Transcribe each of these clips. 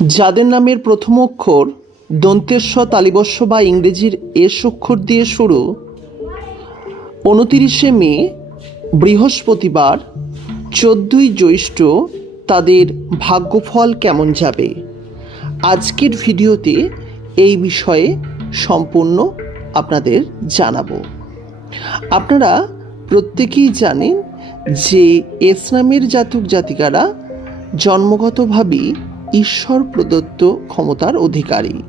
যাদের নামের প্রথম অক্ষর দন্তেস্ব তালিবস্য বা ইংরেজির এস অক্ষর দিয়ে শুরু, উনতিরিশে মে, বৃহস্পতিবার, চোদ্দই জ্যৈষ্ঠ তাদের ভাগ্যফল কেমন যাবে? আজকের ভিডিওতে এই বিষয়ে সম্পূর্ণ আপনাদের জানাব। আপনারা প্রত্যেকেই জানেন যে এস নামের জাতক জাতিকারা জন্মগতভাবেই ঈশ্বর প্রদত্ত ক্ষমতার অধিকারী।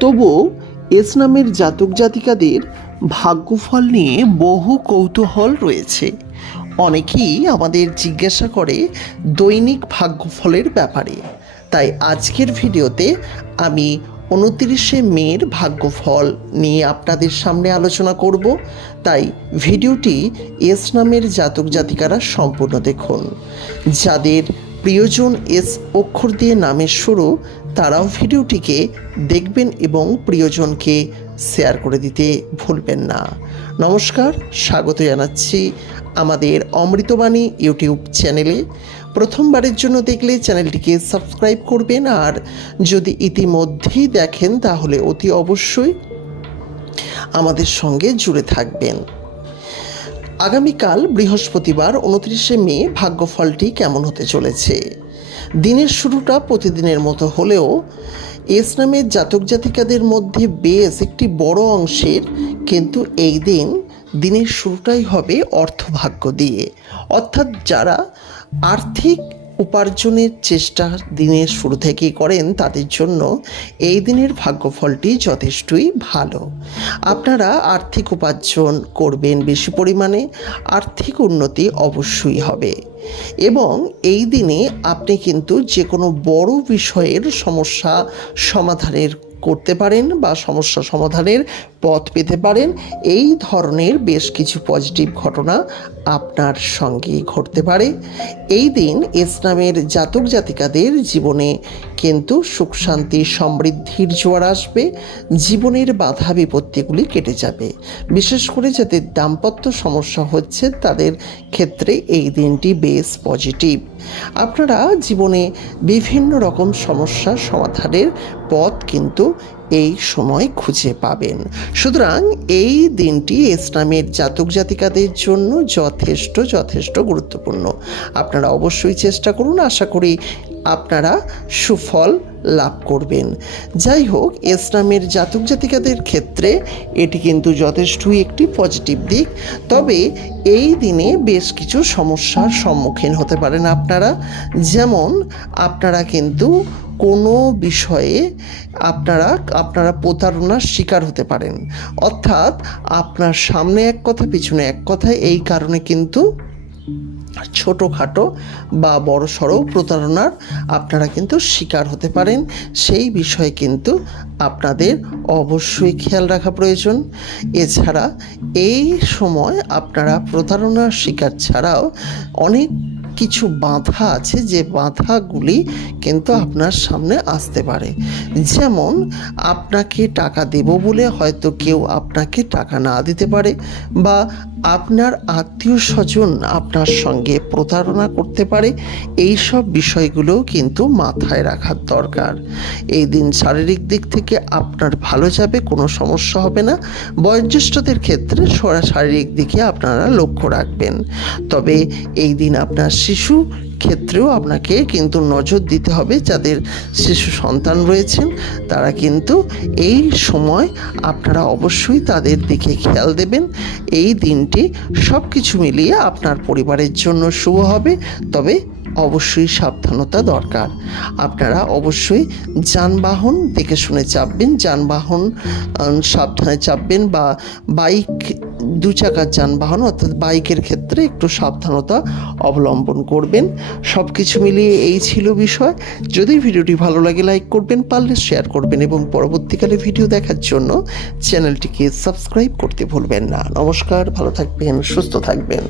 তবুও এস নামের জাতক জাতিকাদের ভাগ্যফল নিয়ে বহু কৌতূহল রয়েছে। অনেকেই আমাদের জিজ্ঞাসা করে দৈনিক ভাগ্যফলের ব্যাপারে। তাই আজকের ভিডিওতে আমি উনত্রিশে মের ভাগ্যফল নিয়ে আপনাদের সামনে আলোচনা করব। তাই ভিডিওটি এস নামের জাতক জাতিকারা সম্পূর্ণ দেখুন। যাদের প্রিয়জন এস অক্ষর দিয়ে নামের শুরু, তারাও ভিডিওটিকে দেখবেন এবং প্রিয়জনকে শেয়ার করে দিতে ভুলবেন না। নমস্কার, স্বাগত জানাচ্ছি আমাদের অমৃতবাণী ইউটিউব চ্যানেলে। প্রথমবারের জন্য দেখলে চ্যানেলটিকে সাবস্ক্রাইব করবেন আর যদি ইতিমধ্যেই দেখেন তাহলে অতি অবশ্যই আমাদের সঙ্গে জুড়ে থাকবেন। আগামীকাল বৃহস্পতিবার উনত্রিশে মে ভাগ্যফলটি কেমন হতে চলেছে? দিনের শুরুটা প্রতিদিনের মতো হলেও এস নামের জাতক জাতিকাদের মধ্যে বেশ একটি বড় অংশের, কিন্তু এই দিন দিনের শুরুটাই হবে অর্থভাগ্য দিয়ে। অর্থাৎ যারা আর্থিক উপার্জনের চেষ্টা দিনের শুরু থেকেই করেন, তাদের জন্য এই দিনের ভাগ্যফলটি যথেষ্টই ভালো। আপনারা আর্থিক উপার্জন করবেন বেশি পরিমাণে, আর্থিক উন্নতি অবশ্যই হবে। এবং এই দিনে আপনি কিন্তু যে কোনো বড় বিষয়ের সমস্যা সমাধানের করতে পারেন বা সমস্যা সমাধানের পথ পেতে পারেন, এই ধরনের বেশ কিছু পজিটিভ ঘটনা আপনার সঙ্গে ঘটতে পারে। এই দিন ইসলামের জাতক জাতিকাদের জীবনে কিন্তু সুখ, শান্তি, সমৃদ্ধির জোয়ার আসবে, জীবনের বাধা বিপত্তিগুলি কেটে যাবে। বিশেষ করে যাদের দাম্পত্য সমস্যা হচ্ছে, তাদের ক্ষেত্রে এই দিনটি বেশ পজিটিভ আপনারা জীবনে বিভিন্ন রকম সমস্যা সমাধানের পথ কিন্তু এই সময় খুঁজে পাবেন। সুতরাং এই দিনটি ইসলামের জাতক জাতিকাদের জন্য যথেষ্ট যথেষ্ট গুরুত্বপূর্ণ। আপনারা অবশ্যই চেষ্টা করুন। আশা করি আপনারা সুফল লাভ করবেন। যাই হোক ইসলামের জাতক জাতিকাদের ক্ষেত্রে এটি কিন্তু যথেষ্টই একটি পজিটিভ দিক। তবে এই দিনে বেশ কিছু সমস্যার সম্মুখীন হতে পারেন আপনারা। যেমন, আপনারা কিন্তু কোনো বিষয়ে আপনারা আপনারা প্রতারণার শিকার হতে পারেন। অর্থাৎ আপনার সামনে এক কথা, পিছনে এক কথা এই কারণে কিন্তু ছোটোখাটো বা বড় সড়ো প্রতারণার আপনারা কিন্তু শিকার হতে পারেন। সেই বিষয়ে কিন্তু আপনাদের অবশ্যই খেয়াল রাখা প্রয়োজন। এছাড়া এই সময় আপনারা প্রতারণার শিকার ছাড়াও অনেক কিছু বাধা আছে যে বাধাগুলি কিন্তু আপনার সামনে আসতে পারে। যেমন, আপনাকে টাকা দেব বলে হয়তো কেউ আপনাকে টাকা না দিতে পারে বা আপনার আত্মীয় স্বজন আপনার সঙ্গে প্রতারণা করতে পারে। এই সব বিষয়গুলোও কিন্তু মাথায় রাখার দরকার। এই দিন শারীরিক দিক থেকে আপনার ভালো যাবে, কোনো সমস্যা হবে না। বয়োজ্যেষ্ঠদের ক্ষেত্রে শারীরিক দিকে আপনারা লক্ষ্য রাখবেন। তবে এই দিন আপনার শিশু ক্ষেত্রেও আপনাকে কিন্তু নজর দিতে হবে যাদের শিশু সন্তান রয়েছেন তারা কিন্তু এই সময় আপনারা অবশ্যই তাদের দিকে খেয়াল দেবেন। এই দিনটি সব কিছু মিলিয়ে আপনার পরিবারের জন্য শুভ হবে। তবে অবশ্যই সাবধানতা দরকার। আপনারা অবশ্যই যানবাহন দেখে শুনে চাপবেন। যানবাহন সাবধানে চাপবেন বা বাইক দু চাকার যানবাহন অর্থাৎ বাইকের ক্ষেত্রে একটু সাবধানতা অবলম্বন করবেন। সব কিছু মিলিয়ে এই ছিল বিষয়। যদি ভিডিওটি ভালো লাগে, লাইক করবেন, পারলে শেয়ার করবেন এবং পরবর্তীকালে ভিডিও দেখার জন্য চ্যানেলটিকে সাবস্ক্রাইব করতে ভুলবেন না। নমস্কার, ভালো থাকবেন, সুস্থ থাকবেন।